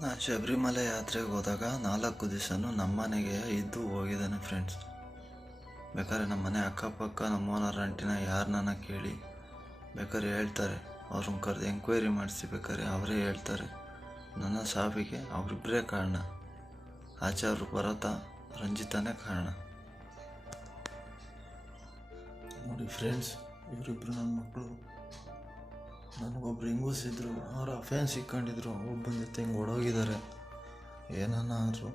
ನಾನು ಶಬರಿಮಲೆ ಯಾತ್ರೆಗೆ ಹೋದಾಗ ನಾಲ್ಕು ದಿವಸನೂ ನಮ್ಮನೆಗೆ ಇದ್ದು ಹೋಗಿದ್ದಾನೆ ಫ್ರೆಂಡ್ಸ್ ಬೇಕಾದ್ರೆ ನಮ್ಮ ಮನೆ ಅಕ್ಕಪಕ್ಕ ನಮ್ಮ ಓನರ್ ಆಂಟಿನ ಯಾರನ್ನ ಕೇಳಿ ಬೇಕಾದ್ರೆ ಹೇಳ್ತಾರೆ. ಅವ್ರನ್ನ ಕರೆದು ಎಂಕ್ವೈರಿ ಮಾಡಿಸಿ ಬೇಕಾದ್ರೆ ಅವರೇ ಹೇಳ್ತಾರೆ. ನನ್ನ ಸಾವಿಗೆ ಅವರಿಬ್ಬರೇ ಕಾರಣ. ಆಚಾರ್ಯ ಭರತ ರಂಜಿತನೇ ಕಾರಣ. ನೋಡಿ ಫ್ರೆಂಡ್ಸ್ ಇವರಿಬ್ಬರು ನನ್ನ ಮಕ್ಕಳು ನನಗೊಬ್ರು ಹೆಂಗಸಿದ್ರು, ಅವ್ರ ಅಫೆನ್ಸ್ ಸಿಕ್ಕೊಂಡಿದ್ರು ಒಬ್ಬನ ಜೊತೆ ಹಿಂಗೆ ಓಡೋಗಿದ್ದಾರೆ. ಏನನ್ನಾದ್ರು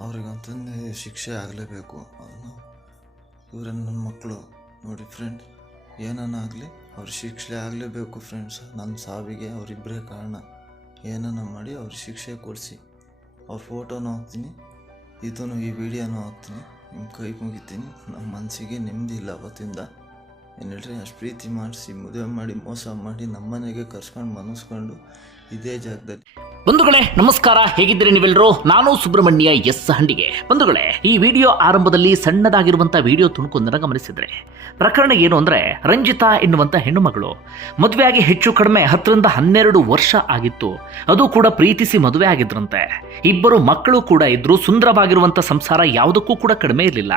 ಅವ್ರಿಗಂತಂದು ಶಿಕ್ಷೆ ಆಗಲೇಬೇಕು. ಅವನು ಇವರ ನನ್ನ ಮಕ್ಕಳು ನೋಡಿ ಫ್ರೆಂಡ್ಸ್ ಏನನ್ನ ಆಗಲಿ ಅವ್ರ ಶಿಕ್ಷೆ ಆಗಲೇಬೇಕು ಫ್ರೆಂಡ್ಸ್ ನನ್ನ ಸಾವಿಗೆ ಅವರಿಬ್ಬರೇ ಕಾರಣ. ಏನನ್ನ ಮಾಡಿ ಅವ್ರ ಶಿಕ್ಷೆ ಕೊಡಿಸಿ. ಅವ್ರ ಫೋಟೋನೂ ಹಾಕ್ತೀನಿ ಇದನ್ನು ಈ ವಿಡಿಯೋನೂ ಹಾಕ್ತೀನಿ. ನಿಮ್ಮ ಕೈ ಮುಗಿತೀನಿ ನಮ್ಮ ಮನಸ್ಸಿಗೆ ನೆಮ್ಮದಿ ಇಲ್ಲ ಅವತ್ತಿಂದ. ಏನು ಹೇಳ್ರಿ ಅಷ್ಟು ಪ್ರೀತಿ ಮಾಡಿಸಿ ಮದುವೆ ಮಾಡಿ ಮೋಸ ಮಾಡಿ ನಮ್ಮನೆಗೆ ಕರ್ಸ್ಕೊಂಡು ಮನಸ್ಕೊಂಡು ಇದೇ ಜಾಗದಲ್ಲಿ. ಬಂಧುಗಳೇ, ನಮಸ್ಕಾರ. ಹೇಗಿದ್ದೀರಿ ನೀವೆಲ್ಲರೂ ನಾನು ಸುಬ್ರಹ್ಮಣ್ಯ ಎಸ್ ಹಂಡಿಗೆ. ಬಂಧುಗಳೇ, ಈ ವಿಡಿಯೋ ಆರಂಭದಲ್ಲಿ ಸಣ್ಣದಾಗಿರುವಂತಹ ವಿಡಿಯೋ ತುಣುಕೊಂದನ್ನು ಗಮನಿಸಿದ್ರೆ. ಪ್ರಕರಣ ಏನು ಅಂದ್ರೆ, ರಂಜಿತಾ ಎನ್ನುವಂತ ಹೆಣ್ಣು ಮಗಳು. ಮದುವೆಯಾಗಿ ಹೆಚ್ಚು ಕಡಿಮೆ ಹತ್ತರಿಂದ ಹನ್ನೆರಡು ವರ್ಷ ಆಗಿತ್ತು. ಅದು ಕೂಡ ಪ್ರೀತಿಸಿ ಮದುವೆ ಆಗಿದ್ರಂತೆ. ಇಬ್ಬರು ಮಕ್ಕಳು ಕೂಡ ಇದ್ರು ಸುಂದರವಾಗಿರುವಂತಹ ಸಂಸಾರ ಯಾವುದಕ್ಕೂ ಕೂಡ ಕಡಿಮೆ ಇರಲಿಲ್ಲ.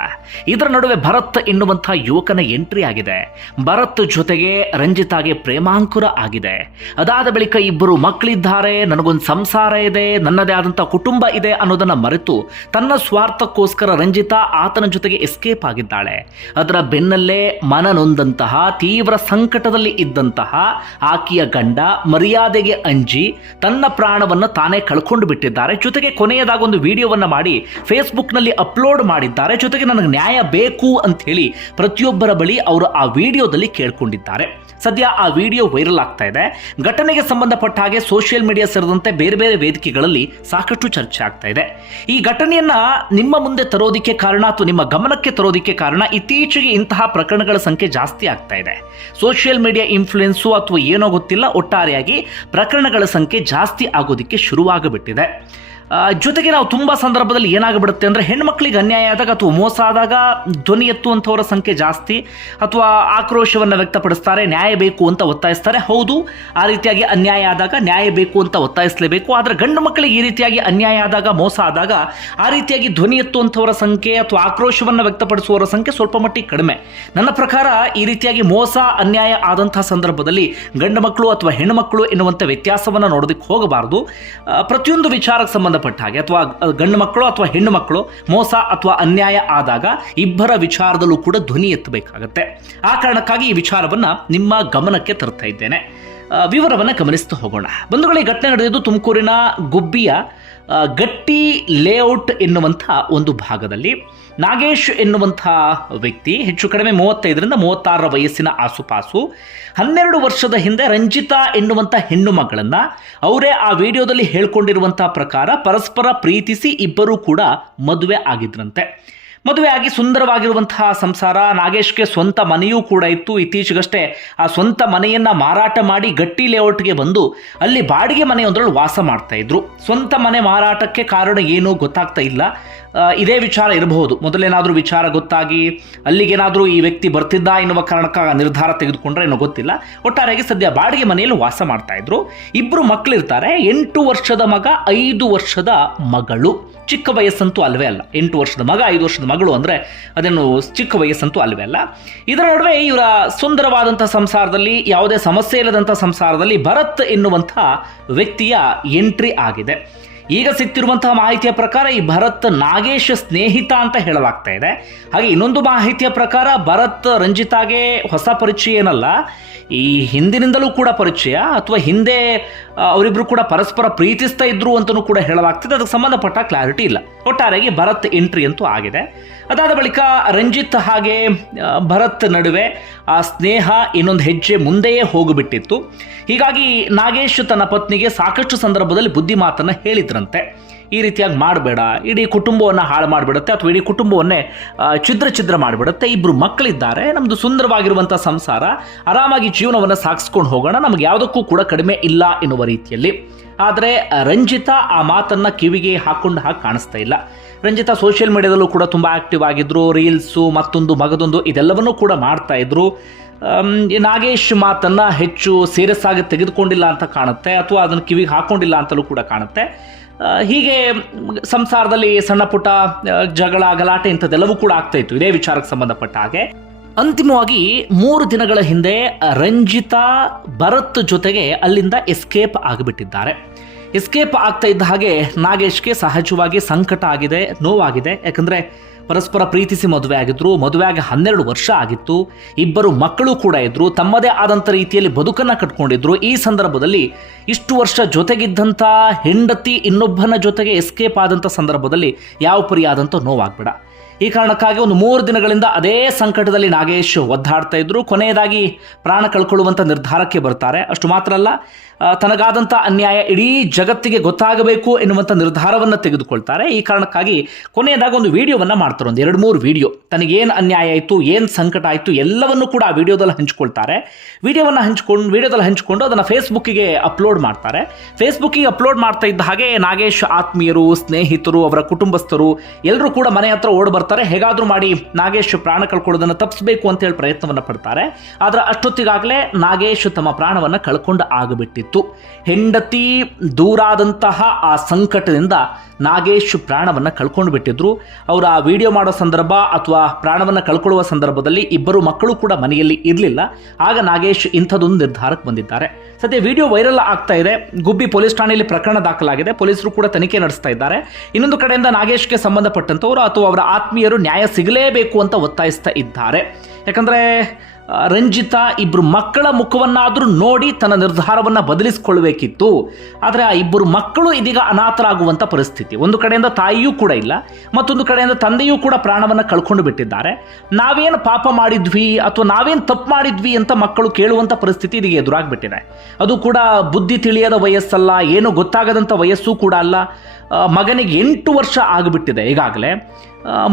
ಇದರ ನಡುವೆ ಭರತ್ ಎನ್ನುವಂತಹ ಯುವಕನ ಎಂಟ್ರಿ ಆಗಿದೆ. ಭರತ್ ಜೊತೆಗೆ ರಂಜಿತಾಗೆ ಪ್ರೇಮಾಂಕುರ ಆಗಿದೆ. ಅದಾದ ಬಳಿಕ ಇಬ್ಬರು ಮಕ್ಕಳಿದ್ದಾರೆ. ನನಗೊಂದು ಸಂಸಾರ ಇದೆ, ನನ್ನದೇ ಆದಂಥ ಕುಟುಂಬ ಇದೆ ಅನ್ನೋದನ್ನು ಮರೆತು ತನ್ನ ಸ್ವಾರ್ಥಕ್ಕೋಸ್ಕರ ರಂಜಿತಾ ಆತನ ಜೊತೆಗೆ ಎಸ್ಕೇಪ್ ಆಗಿದ್ದಾಳೆ. ಅದರ ಬೆನ್ನಲ್ಲೇ ಮನನೊಂದಂತಹ, ತೀವ್ರ ಸಂಕಟದಲ್ಲಿ ಇದ್ದಂತಹ ಆಕೆಯ ಗಂಡ ಮರ್ಯಾದೆಗೆ ಅಂಜಿ ತನ್ನ ಪ್ರಾಣವನ್ನು ತಾನೇ ಕಳ್ಕೊಂಡು ಬಿಟ್ಟಿದ್ದಾರೆ. ಜೊತೆಗೆ ಕೊನೆಯದಾಗಿ ಒಂದು ವಿಡಿಯೋವನ್ನು ಮಾಡಿ ಫೇಸ್ಬುಕ್ನಲ್ಲಿ ಅಪ್ಲೋಡ್ ಮಾಡಿದ್ದಾರೆ. ಜೊತೆಗೆ ನನಗೆ ನ್ಯಾಯ ಬೇಕು ಅಂತ ಹೇಳಿ ಪ್ರತಿಯೊಬ್ಬರ ಬಳಿ ಅವರು ಆ ವಿಡಿಯೋದಲ್ಲಿ ಕೇಳ್ಕೊಂಡಿದ್ದಾರೆ. ಸದ್ಯ ಆ ವಿಡಿಯೋ ವೈರಲ್ ಆಗ್ತಾ ಇದೆ. ಘಟನೆಗೆ ಸಂಬಂಧಪಟ್ಟ ಹಾಗೆ ಸೋಷಿಯಲ್ ಮೀಡಿಯಾ ಸೇರಿದಂತೆ ಬೇರೆ ಬೇರೆ ವೇದಿಕೆಗಳಲ್ಲಿ ಸಾಕಷ್ಟು ಚರ್ಚೆ ಆಗ್ತಾ ಇದೆ. ಈ ಘಟನೆಯನ್ನ ನಿಮ್ಮ ಮುಂದೆ ತರೋದಿಕ್ಕೆ ಕಾರಣ ಅಥವಾ ನಿಮ್ಮ ಗಮನಕ್ಕೆ ತರೋದಿಕ್ಕೆ ಕಾರಣ ಇತ್ತೀಚೆಗೆ ಇಂತಹ ಪ್ರಕರಣಗಳ ಸಂಖ್ಯೆ ಜಾಸ್ತಿ ಆಗ್ತಾ ಇದೆ. ಸೋಷಿಯಲ್ ಮೀಡಿಯಾ ಇನ್ಫ್ಲುಯೆನ್ಸು ಅಥವಾ ಏನೋ ಗೊತ್ತಿಲ್ಲ, ಒಟ್ಟಾರೆಯಾಗಿ ಪ್ರಕರಣಗಳ ಸಂಖ್ಯೆ ಜಾಸ್ತಿ ಆಗೋದಿಕ್ಕೆ ಶುರುವಾಗಬಿಟ್ಟಿದೆ. ಜೊತೆಗೆ ನಾವು ತುಂಬ ಸಂದರ್ಭದಲ್ಲಿ ಏನಾಗ್ಬಿಡುತ್ತೆ ಅಂದರೆ ಹೆಣ್ಮಕ್ಳಿಗೆ ಅನ್ಯಾಯ ಆದಾಗ ಅಥವಾ ಮೋಸ ಆದಾಗ ಧ್ವನಿ ಎತ್ತುವಂಥವರ ಸಂಖ್ಯೆ ಜಾಸ್ತಿ ಅಥವಾ ಆಕ್ರೋಶವನ್ನು ವ್ಯಕ್ತಪಡಿಸ್ತಾರೆ, ನ್ಯಾಯ ಬೇಕು ಅಂತ ಒತ್ತಾಯಿಸ್ತಾರೆ. ಹೌದು, ಆ ರೀತಿಯಾಗಿ ಅನ್ಯಾಯ ಆದಾಗ ನ್ಯಾಯ ಬೇಕು ಅಂತ ಒತ್ತಾಯಿಸಲೇಬೇಕು. ಆದರೆ ಗಂಡು ಮಕ್ಕಳಿಗೆ ಈ ರೀತಿಯಾಗಿ ಅನ್ಯಾಯ ಆದಾಗ, ಮೋಸ ಆದಾಗ ಆ ರೀತಿಯಾಗಿ ಧ್ವನಿ ಎತ್ತುವಂಥವರ ಸಂಖ್ಯೆ ಅಥವಾ ಆಕ್ರೋಶವನ್ನು ವ್ಯಕ್ತಪಡಿಸುವವರ ಸಂಖ್ಯೆ ಸ್ವಲ್ಪ ಮಟ್ಟಿಗೆ ಕಡಿಮೆ. ನನ್ನ ಪ್ರಕಾರ ಈ ರೀತಿಯಾಗಿ ಮೋಸ, ಅನ್ಯಾಯ ಆದಂತಹ ಸಂದರ್ಭದಲ್ಲಿ ಗಂಡು ಮಕ್ಕಳು ಅಥವಾ ಹೆಣ್ಣು ಮಕ್ಕಳು ಎನ್ನುವಂಥ ವ್ಯತ್ಯಾಸವನ್ನು ನೋಡೋದಕ್ಕೆ ಹೋಗಬಾರದು. ಪ್ರತಿಯೊಂದು ವಿಚಾರಕ್ಕೆ ಸಂಬಂಧಪಟ್ಟ ಹಾಗೆ, ಅಥವಾ ಗಂಡು ಮಕ್ಕಳು ಅಥವಾ ಹೆಣ್ಣು ಮಕ್ಕಳು, ಮೋಸ ಅಥವಾ ಅನ್ಯಾಯ ಆದಾಗ ಇಬ್ಬರ ವಿಚಾರದಲ್ಲೂ ಕೂಡ ಧ್ವನಿ ಎತ್ತಬೇಕಾಗತ್ತೆ. ಆ ಕಾರಣಕ್ಕಾಗಿ ಈ ವಿಚಾರವನ್ನ ನಿಮ್ಮ ಗಮನಕ್ಕೆ ತರ್ತಾ ಇದ್ದೇನೆ. ವಿವರವನ್ನು ಗಮನಿಸ್ತಾ ಹೋಗೋಣ. ಬಂಧುಗಳ, ಈ ಘಟನೆ ನಡೆದಿದ್ದು ತುಮಕೂರಿನ ಗುಬ್ಬಿಯ ಗಟ್ಟಿ ಲೇಔಟ್ ಎನ್ನುವಂಥ ಒಂದು ಭಾಗದಲ್ಲಿ ನಾಗೇಶ್ ಎನ್ನುವಂಥ ವ್ಯಕ್ತಿ, ಹೆಚ್ಚು ಕಡಿಮೆ ಮೂವತ್ತೈದರಿಂದ ಮೂವತ್ತಾರರ ವಯಸ್ಸಿನ ಆಸುಪಾಸು, ಹನ್ನೆರಡು ವರ್ಷದ ಹಿಂದೆ ರಂಜಿತಾ ಎನ್ನುವಂಥ ಹೆಣ್ಣು ಮಗಳನ್ನು ಅವರೇ ಆ ವಿಡಿಯೋದಲ್ಲಿ ಹೇಳ್ಕೊಂಡಿರುವಂಥ ಪ್ರಕಾರ ಪರಸ್ಪರ ಪ್ರೀತಿಸಿ ಇಬ್ಬರೂ ಕೂಡ ಮದುವೆ ಆಗಿದ್ರಂತೆ. ಮದುವೆಯಾಗಿ ಸುಂದರವಾಗಿರುವಂತಹ ಸಂಸಾರ, ನಾಗೇಶ್ಗೆ ಸ್ವಂತ ಮನೆಯೂ ಕೂಡ ಇತ್ತು. ಇತ್ತೀಚೆಗಷ್ಟೇ ಆ ಸ್ವಂತ ಮನೆಯನ್ನ ಮಾರಾಟ ಮಾಡಿ ಗಟ್ಟಿ ಲೇಔಟ್ಗೆ ಬಂದು ಅಲ್ಲಿ ಬಾಡಿಗೆ ಮನೆಯೊಂದರಲ್ಲಿ ವಾಸ ಮಾಡ್ತಾ ಇದ್ರು. ಸ್ವಂತ ಮನೆ ಮಾರಾಟಕ್ಕೆ ಕಾರಣ ಏನು ಗೊತ್ತಾಗ್ತಾ ಇಲ್ಲ. ಇದೇ ವಿಚಾರ ಇರಬಹುದು. ಮೊದಲೇನಾದರೂ ವಿಚಾರ ಗೊತ್ತಾಗಿ, ಅಲ್ಲಿಗೇನಾದರೂ ಈ ವ್ಯಕ್ತಿ ಬರ್ತಿದ್ದ ಎನ್ನುವ ಕಾರಣಕ್ಕ ನಿರ್ಧಾರ ತೆಗೆದುಕೊಂಡ್ರೆ ಏನೋ ಗೊತ್ತಿಲ್ಲ. ಒಟ್ಟಾರೆಯಾಗಿ ಸದ್ಯ ಬಾಡಿಗೆ ಮನೆಯಲ್ಲಿ ವಾಸ ಮಾಡ್ತಾ ಇದ್ರು. ಇಬ್ಬರು ಮಕ್ಕಳಿರ್ತಾರೆ ಎಂಟು ವರ್ಷದ ಮಗ, ಐದು ವರ್ಷದ ಮಗಳು. ಚಿಕ್ಕ ವಯಸ್ಸಂತೂ ಅಲ್ವೇ ಅಲ್ಲ. ಎಂಟು ವರ್ಷದ ಮಗ, ಐದು ವರ್ಷದ ಮಗಳು ಅಂದರೆ ಅದೇನು ಚಿಕ್ಕ ವಯಸ್ಸಂತೂ ಅಲ್ವೇ ಅಲ್ಲ. ಇದರ ನಡುವೆ ಇವರ ಸುಂದರವಾದಂಥ ಸಂಸಾರದಲ್ಲಿ, ಯಾವುದೇ ಸಮಸ್ಯೆ ಇಲ್ಲದಂಥ ಸಂಸಾರದಲ್ಲಿ ಭರತ್ ಎನ್ನುವಂಥ ವ್ಯಕ್ತಿಯ ಎಂಟ್ರಿ ಆಗಿದೆ. ಈಗ ಸಿಕ್ತಿರುವಂತಹ ಮಾಹಿತಿಯ ಪ್ರಕಾರ ಈ ಭರತ್ ನಾಗೇಶ್ ಸ್ನೇಹಿತ ಅಂತ ಹೇಳಲಾಗ್ತಾ ಇದೆ. ಹಾಗೆ ಇನ್ನೊಂದು ಮಾಹಿತಿಯ ಪ್ರಕಾರ ಭರತ್ ರಂಜಿತಾಗೆ ಹೊಸ ಪರಿಚಯ ಏನಲ್ಲ, ಈ ಹಿಂದಿನಿಂದಲೂ ಕೂಡ ಪರಿಚಯ, ಅಥವಾ ಹಿಂದೆ ಅವರಿಬ್ರು ಕೂಡ ಪರಸ್ಪರ ಪ್ರೀತಿಸ್ತಾ ಇದ್ರು ಅಂತಲೂ ಕೂಡ ಹೇಳಲಾಗ್ತಿದೆ. ಅದಕ್ಕೆ ಸಂಬಂಧಪಟ್ಟ ಕ್ಲಾರಿಟಿ ಇಲ್ಲ. ಒಟ್ಟಾರೆಯಾಗಿ ಭರತ್ ಎಂಟ್ರಿ ಅಂತೂ ಆಗಿದೆ. ಅದಾದ ಬಳಿಕ ರಂಜಿತ್ ಹಾಗೆ ಭರತ್ ನಡುವೆ, ಆ, ಸ್ನೇಹ ಇನ್ನೊಂದು ಹೆಜ್ಜೆ ಮುಂದೆಯೇ ಹೋಗಿಬಿಟ್ಟಿತ್ತು. ಹೀಗಾಗಿ ನಾಗೇಶ್ ತನ್ನ ಪತ್ನಿಗೆ ಸಾಕಷ್ಟು ಸಂದರ್ಭದಲ್ಲಿ ಬುದ್ಧಿ ಮಾತನ್ನ ಹೇಳಿದ್ರಂತೆ. ಈ ರೀತಿಯಾಗಿ ಮಾಡಬೇಡ. ಇಡೀ ಕುಟುಂಬವನ್ನು ಹಾಳು ಮಾಡಿಬಿಡುತ್ತೆ ಅಥವಾ ಇಡೀ ಕುಟುಂಬವನ್ನೇ ಛಿದ್ರ ಛಿದ್ರ ಮಾಡಿಬಿಡುತ್ತೆ. ಇಬ್ಬರು ಮಕ್ಕಳಿದ್ದಾರೆ. ನಮ್ಮದು ಸುಂದರವಾಗಿರುವಂಥ ಸಂಸಾರ ಆರಾಮಾಗಿ ಜೀವನವನ್ನು ಸಾಗಿಸ್ಕೊಂಡು ಹೋಗೋಣ. ನಮಗೆ ಯಾವುದಕ್ಕೂ ಕೂಡ ಕಡಿಮೆ ಇಲ್ಲ ಎನ್ನುವ ರೀತಿಯಲ್ಲಿ. ಆದರೆ, ರಂಜಿತಾ ಆ ಮಾತನ್ನು ಕಿವಿಗೆ ಹಾಕೊಂಡು ಹಾಕಿ ಕಾಣಿಸ್ತಾ ಇಲ್ಲ. ರಂಜಿತಾ ಸೋಷಿಯಲ್ ಮೀಡಿಯಾದಲ್ಲೂ ಕೂಡ ತುಂಬ ಆ್ಯಕ್ಟಿವ್ ಆಗಿದ್ದರು ರೀಲ್ಸು ಮತ್ತೊಂದು, ಮಗದೊಂದು ಇದೆಲ್ಲವನ್ನೂ ಕೂಡ ಮಾಡ್ತಾ ಇದ್ರು. ನಾಗೇಶ್ ಮಾತನ್ನು ಹೆಚ್ಚು ಸೀರಿಯಸ್ ಆಗಿ ತೆಗೆದುಕೊಂಡಿಲ್ಲ ಅಂತ ಕಾಣುತ್ತೆ ಅಥವಾ ಅದನ್ನು ಕಿವಿಗೆ ಹಾಕೊಂಡಿಲ್ಲ ಅಂತಲೂ ಕೂಡ ಕಾಣುತ್ತೆ. ಹೀಗೆ ಸಂಸಾರದಲ್ಲಿ ಸಣ್ಣ ಪುಟ್ಟ ಜಗಳ, ಗಲಾಟೆ ಇಂಥದ್ದೆಲ್ಲವೂ ಕೂಡ ಆಗ್ತಾ ಇತ್ತು. ಇದೇ ವಿಚಾರಕ್ಕೆ ಸಂಬಂಧಪಟ್ಟ ಹಾಗೆ. ಅಂತಿಮವಾಗಿ ಮೂರು ದಿನಗಳ ಹಿಂದೆ ರಂಜಿತಾ ಭರತ್ ಜೊತೆಗೆ ಅಲ್ಲಿಂದ ಎಸ್ಕೇಪ್ ಆಗಿಬಿಟ್ಟಿದ್ದಾರೆ. ಎಸ್ಕೇಪ್ ಆಗ್ತಾ ಇದ್ದ ಹಾಗೆ ನಾಗೇಶ್ಗೆ ಸಹಜವಾಗಿ ಸಂಕಟ ಆಗಿದೆ, ನೋವಾಗಿದೆ. ಯಾಕಂದರೆ ಪರಸ್ಪರ ಪ್ರೀತಿಸಿ ಮದುವೆ ಆಗಿದ್ರು ಮದುವೆ ಆಗಿ ಹನ್ನೆರಡು ವರ್ಷ ಆಗಿತ್ತು. ಇಬ್ಬರು ಮಕ್ಕಳು ಕೂಡ ಇದ್ದರು ತಮ್ಮದೇ ಆದಂಥ ರೀತಿಯಲ್ಲಿ ಬದುಕನ್ನು ಕಟ್ಕೊಂಡಿದ್ರು. ಈ ಸಂದರ್ಭದಲ್ಲಿ ಇಷ್ಟು ವರ್ಷ ಜೊತೆಗಿದ್ದಂಥ ಹೆಂಡತಿ ಇನ್ನೊಬ್ಬನ ಜೊತೆಗೆ ಎಸ್ಕೇಪ್ ಆದಂಥ ಸಂದರ್ಭದಲ್ಲಿ ಯಾವ ಪರಿ ಆದಂಥ ನೋವಾಗ್ಬೇಡ. ಈ ಕಾರಣಕ್ಕಾಗಿ ಒಂದು ಮೂರು ದಿನಗಳಿಂದ ಅದೇ ಸಂಕಟದಲ್ಲಿ ನಾಗೇಶ್ ಒದ್ದಾಡ್ತಾ ಇದ್ರು. ಕೊನೆಯದಾಗಿ ಪ್ರಾಣ ಕಳ್ಕೊಳ್ಳುವಂಥ ನಿರ್ಧಾರಕ್ಕೆ ಬರ್ತಾರೆ. ಅಷ್ಟು ಮಾತ್ರ ಅಲ್ಲ ತನಗಾದಂಥ ಅನ್ಯಾಯ ಇಡೀ ಜಗತ್ತಿಗೆ ಗೊತ್ತಾಗಬೇಕು ಎನ್ನುವಂಥ ನಿರ್ಧಾರವನ್ನು ತೆಗೆದುಕೊಳ್ತಾರೆ. ಈ ಕಾರಣಕ್ಕಾಗಿ ಕೊನೆಯದಾಗಿ ಒಂದು ವಿಡಿಯೋವನ್ನು ಮಾಡ್ತಾರೆ. ಒಂದು ಎರಡು ಮೂರು ವಿಡಿಯೋ. ತನಗೇನು ಅನ್ಯಾಯ ಆಯಿತು, ಏನು ಸಂಕಟ ಆಯಿತು ಎಲ್ಲವನ್ನು ಕೂಡ ಆ ವಿಡಿಯೋದಲ್ಲಿ ಹಂಚ್ಕೊಳ್ತಾರೆ. ವಿಡಿಯೋವನ್ನು ಹಂಚ್ಕೊಂಡು, ವಿಡಿಯೋದಲ್ಲಿ ಹಂಚ್ಕೊಂಡು ಅದನ್ನು ಫೇಸ್ಬುಕ್ಕಿಗೆ ಅಪ್ಲೋಡ್ ಮಾಡ್ತಾರೆ. ಫೇಸ್ಬುಕ್ಕಿಗೆ ಅಪ್ಲೋಡ್ ಮಾಡ್ತಾ ಇದ್ದ ಹಾಗೆ ನಾಗೇಶ್ ಆತ್ಮೀಯರು, ಸ್ನೇಹಿತರು, ಅವರ ಕುಟುಂಬಸ್ಥರು ಎಲ್ಲರೂ ಕೂಡ ಮನೆ ಹತ್ರ ಓಡ್ ಬರ್ತಾರೆ ಹೇಗಾದರೂ ಮಾಡಿ ನಾಗೇಶ್ ಪ್ರಾಣ ಕಳ್ಕೊಳ್ಳೋದನ್ನು ತಪ್ಪಿಸಬೇಕು ಅಂತ ಹೇಳಿ ಪ್ರಯತ್ನವನ್ನು ಪಡ್ತಾರೆ. ಆದರೆ ಅಷ್ಟೊತ್ತಿಗಾಗಲೇ ನಾಗೇಶ್ ತಮ್ಮ ಪ್ರಾಣವನ್ನು ಕಳ್ಕೊಂಡು ಆಗಬಿಟ್ಟಿತ್ತು. ಹೆಂಡತಿ ದೂರಾದಂತಹ ಆ ಸಂಕಟದಿಂದ ನಾಗೇಶ್ ಪ್ರಾಣವನ್ನು ಕಳ್ಕೊಂಡು ಬಿಟ್ಟಿದ್ರು. ಅವರು ಆ ವಿಡಿಯೋ ಮಾಡೋ ಸಂದರ್ಭ ಅಥವಾ ಪ್ರಾಣವನ್ನು ಕಳ್ಕೊಳ್ಳುವ ಸಂದರ್ಭದಲ್ಲಿ ಇಬ್ಬರು ಮಕ್ಕಳು ಕೂಡ ಮನೆಯಲ್ಲಿ ಇರಲಿಲ್ಲ. ಆಗ ನಾಗೇಶ್ ಇಂಥದ್ದೊಂದು ನಿರ್ಧಾರಕ್ಕೆ ಬಂದಿದ್ದಾರೆ. ಸದ್ಯ ವಿಡಿಯೋ ವೈರಲ್ ಆಗ್ತಾ ಇದೆ. ಗುಬ್ಬಿ ಪೊಲೀಸ್ ಠಾಣೆಯಲ್ಲಿ ಪ್ರಕರಣ ದಾಖಲಾಗಿದೆ. ಪೊಲೀಸರು ಕೂಡ ತನಿಖೆ ನಡೆಸ್ತಾ ಇದ್ದಾರೆ. ಇನ್ನೊಂದು ಕಡೆಯಿಂದ ನಾಗೇಶ್ಗೆ ಸಂಬಂಧಪಟ್ಟಂತವರು ಅಥವಾ ಅವರ ಆತ್ಮೀಯರು ನ್ಯಾಯ ಸಿಗಲೇಬೇಕು ಅಂತ ಒತ್ತಾಯಿಸ್ತಾ ಇದ್ದಾರೆ. ಯಾಕಂದ್ರೆ ರಂಜಿತಾ ಇಬ್ಬರು ಮಕ್ಕಳ ಮುಖವನ್ನಾದರೂ ನೋಡಿ ತನ್ನ ನಿರ್ಧಾರವನ್ನು ಬದಲಿಸಿಕೊಳ್ಬೇಕಿತ್ತು ಆದರೆ ಆ ಇಬ್ಬರು ಮಕ್ಕಳು ಇದೀಗ ಅನಾಥರಾಗುವಂಥ ಪರಿಸ್ಥಿತಿ. ಒಂದು ಕಡೆಯಿಂದ ತಾಯಿಯೂ ಕೂಡ ಇಲ್ಲ, ಮತ್ತೊಂದು ಕಡೆಯಿಂದ ತಂದೆಯೂ ಕೂಡ ಪ್ರಾಣವನ್ನು ಕಳ್ಕೊಂಡು ಬಿಟ್ಟಿದ್ದಾರೆ. ನಾವೇನು ಪಾಪ ಮಾಡಿದ್ವಿ ಅಥವಾ ನಾವೇನು ತಪ್ಪು ಮಾಡಿದ್ವಿ ಅಂತ ಮಕ್ಕಳು ಕೇಳುವಂಥ ಪರಿಸ್ಥಿತಿ ಇದೀಗ ಎದುರಾಗ್ಬಿಟ್ಟಿದೆ. ಅದು ಕೂಡ ಬುದ್ಧಿ ತಿಳಿಯದ ವಯಸ್ಸಲ್ಲ, ಏನು ಗೊತ್ತಾಗದಂಥ ವಯಸ್ಸು ಕೂಡ ಅಲ್ಲ. ಮಗನಿಗೆ ಎಂಟು ವರ್ಷ ಆಗಿಬಿಟ್ಟಿದೆ ಈಗಾಗಲೇ.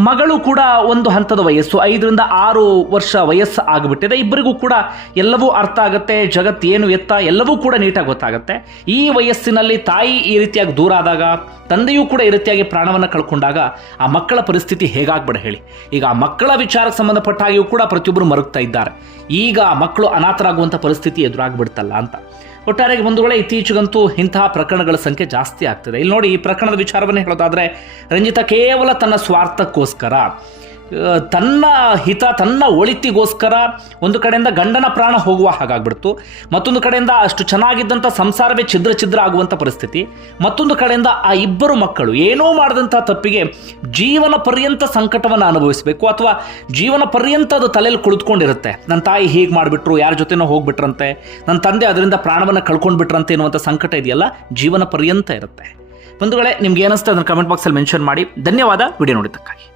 ಮಗಳು ಕೂಡ ಒಂದು ಹಂತದ ವಯಸ್ಸು, ಐದರಿಂದ ಆರು ವರ್ಷ ವಯಸ್ಸು ಆಗಿಬಿಟ್ಟಿದೆ. ಇಬ್ಬರಿಗೂ ಕೂಡ ಎಲ್ಲವೂ ಅರ್ಥ ಆಗುತ್ತೆ, ಜಗತ್ತು ಏನು ಎತ್ತ ಎಲ್ಲವೂ ಕೂಡ ನೀಟಾಗಿ ಗೊತ್ತಾಗುತ್ತೆ. ಈ ವಯಸ್ಸಿನಲ್ಲಿ ತಾಯಿ ಈ ರೀತಿಯಾಗಿ ದೂರ ಆದಾಗ, ತಂದೆಯೂ ಕೂಡ ಈ ರೀತಿಯಾಗಿ ಪ್ರಾಣವನ್ನು ಕಳ್ಕೊಂಡಾಗ ಆ ಮಕ್ಕಳ ಪರಿಸ್ಥಿತಿ ಹೇಗಾಗ್ಬೇಡ ಹೇಳಿ. ಈಗ ಆ ಮಕ್ಕಳ ವಿಚಾರಕ್ಕೆ ಸಂಬಂಧಪಟ್ಟ ಹಾಗೆಯೂ ಕೂಡ ಪ್ರತಿಯೊಬ್ಬರು ಮರುಗ್ತಾ ಇದ್ದಾರೆ. ಈಗ ಮಕ್ಕಳು ಅನಾಥರಾಗುವಂಥ ಪರಿಸ್ಥಿತಿ ಎದುರಾಗ್ಬಿಡ್ತಲ್ಲ ಅಂತ. ಒಟ್ಟಾರೆಯಾಗಿ ಬಂಧುಗಳೇ, ಇತ್ತೀಚೆಗಂತೂ ಇಂತಹ ಪ್ರಕರಣಗಳ ಸಂಖ್ಯೆ ಜಾಸ್ತಿ ಆಗ್ತದೆ. ಇಲ್ಲಿ ನೋಡಿ ಈ ಪ್ರಕರಣದ ವಿಚಾರವನ್ನು ಹೇಳೋದಾದ್ರೆ, ರಂಜಿತಾ ಕೇವಲ ತನ್ನ ಸ್ವಾರ್ಥಕ್ಕೋಸ್ಕರ ತನ್ನ ಹಿತ, ತನ್ನ ಒಳಿತಿಗೋಸ್ಕರ ಒಂದು ಕಡೆಯಿಂದ ಗಂಡನ ಪ್ರಾಣ ಹೋಗುವ ಹಾಗಾಗ್ಬಿಡ್ತು. ಮತ್ತೊಂದು ಕಡೆಯಿಂದ ಅಷ್ಟು ಚೆನ್ನಾಗಿದ್ದಂಥ ಸಂಸಾರವೇ ಛಿದ್ರ ಛಿದ್ರ ಆಗುವಂಥ ಪರಿಸ್ಥಿತಿ. ಮತ್ತೊಂದು ಕಡೆಯಿಂದ ಆ ಇಬ್ಬರು ಮಕ್ಕಳು ಏನೋ ಮಾಡಿದಂಥ ತಪ್ಪಿಗೆ ಜೀವನ ಪರ್ಯಂತ ಸಂಕಟವನ್ನು ಅನುಭವಿಸಬೇಕು ಅಥವಾ ಜೀವನ ಪರ್ಯಂತ ಅದು ತಲೆಯಲ್ಲಿ ಕುಳಿತುಕೊಂಡಿರುತ್ತೆ. ನನ್ನ ತಾಯಿ ಹೀಗೆ ಮಾಡಿಬಿಟ್ರು, ಯಾರ ಜೊತೆನೋ ಹೋಗ್ಬಿಟ್ರಂತೆ, ನನ್ನ ತಂದೆ ಅದರಿಂದ ಪ್ರಾಣವನ್ನು ಕಳ್ಕೊಂಡ್ಬಿಟ್ರಂತೆ ಎನ್ನುವಂಥ ಸಂಕಟ ಇದೆಯಲ್ಲ, ಜೀವನ ಪರ್ಯಂತ ಇರುತ್ತೆ. ಬಂಧುಗಳೇ, ನಿಮ್ಗೆ ಏನಿಸ್ತು ಅದನ್ನು ಕಮೆಂಟ್ ಬಾಕ್ಸಲ್ಲಿ ಮೆನ್ಷನ್ ಮಾಡಿ. ಧನ್ಯವಾದ, ವಿಡಿಯೋ ನೋಡಿದ್ದಕ್ಕಾಗಿ.